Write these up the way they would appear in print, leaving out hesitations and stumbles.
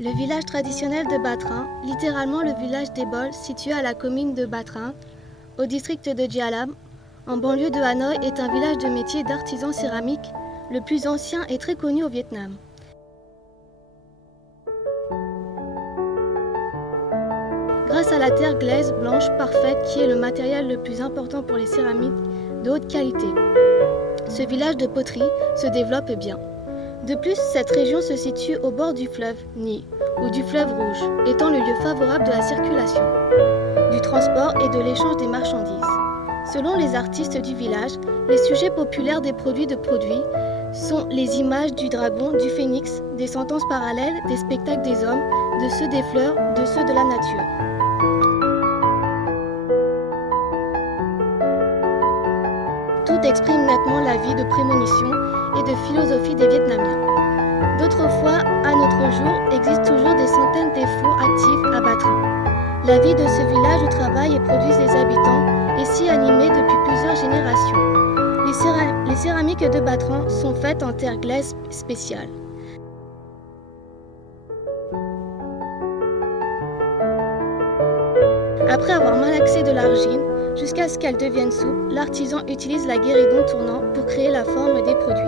Le village traditionnel de Batrin, littéralement le village des Bols, situé à la commune de Batrin, au district de Djalam, en banlieue de Hanoï, est un village de métier d'artisans céramiques, le plus ancien et très connu au Vietnam. Grâce à la terre glaise blanche parfaite qui est le matériel le plus important pour les céramiques de haute qualité, ce village de poterie se développe bien. De plus, cette région se situe au bord du fleuve Nhi, ou du fleuve Rouge, étant le lieu favorable de la circulation, du transport et de l'échange des marchandises. Selon les artistes du village, les sujets populaires des produits sont les images du dragon, du phénix, des sentences parallèles, des spectacles des hommes, de ceux des fleurs, de ceux de la nature. Tout exprime nettement la vie de prémonition et de philosophie des Vietnamiens. D'autres fois, à notre jour, existent toujours des centaines d'effluents actifs à Batrin. La vie de ce village où travaillent et produisent les habitants est si animée depuis plusieurs générations. Les céramiques de Batrin sont faites en terre glaise spéciale. Après avoir malaxé de l'argile, jusqu'à ce qu'elle devienne souple, l'artisan utilise la guéridon tournant pour créer la forme des produits.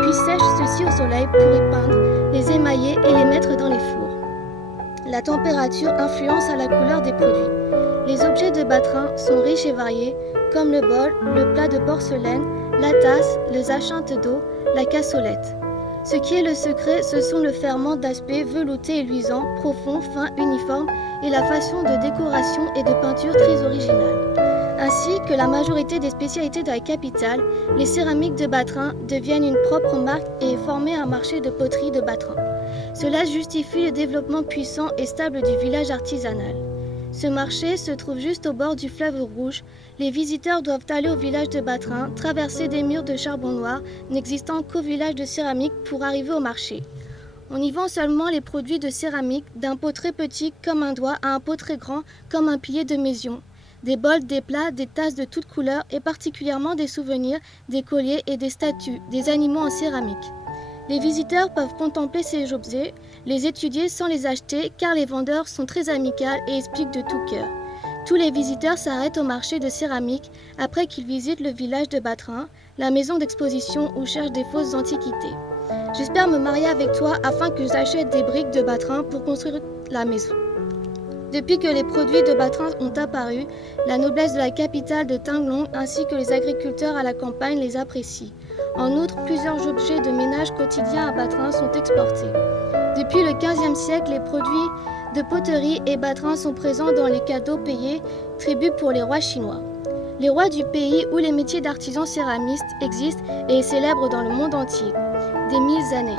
Puis sèche ceux-ci au soleil pour y peindre, les émailler et les mettre dans les fours. La température influence à la couleur des produits. Les objets de Batrin sont riches et variés, comme le bol, le plat de porcelaine, la tasse, le zacinthe d'eau, la cassolette. Ce qui est le secret, ce sont le ferment d'aspect velouté et luisant, profond, fin, uniforme et la façon de décoration et de peinture très originale. Ainsi que la majorité des spécialités de la capitale, les céramiques de Batrin deviennent une propre marque et forment un marché de poterie de Batrin. Cela justifie le développement puissant et stable du village artisanal. Ce marché se trouve juste au bord du fleuve Rouge. Les visiteurs doivent aller au village de Batrin, traverser des murs de charbon noir n'existant qu'au village de céramique pour arriver au marché. On y vend seulement les produits de céramique, d'un pot très petit comme un doigt à un pot très grand comme un pilier de maison. Des bols, des plats, des tasses de toutes couleurs et particulièrement des souvenirs, des colliers et des statues, des animaux en céramique. Les visiteurs peuvent contempler ces objets, les étudier sans les acheter car les vendeurs sont très amicaux et expliquent de tout cœur. Tous les visiteurs s'arrêtent au marché de céramique après qu'ils visitent le village de Batrin, la maison d'exposition où cherchent des fausses antiquités. J'espère me marier avec toi afin que j'achète des briques de Batrin pour construire la maison. Depuis que les produits de Batrin ont apparu, la noblesse de la capitale de Thang Long ainsi que les agriculteurs à la campagne les apprécient. En outre, plusieurs objets de ménage quotidien à Batrin sont exportés. Depuis le XVe siècle, les produits de poterie et Batrin sont présents dans les cadeaux payés, tribut pour les rois chinois. Les rois du pays où les métiers d'artisans céramistes existent et célèbrent dans le monde entier, des 1000 années.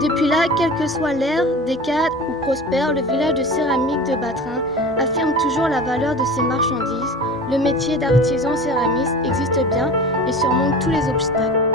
Depuis là, quelle que soit l'ère, décade ou prospère, le village de céramique de Batrin affirme toujours la valeur de ses marchandises. Le métier d'artisan céramiste existe bien et surmonte tous les obstacles.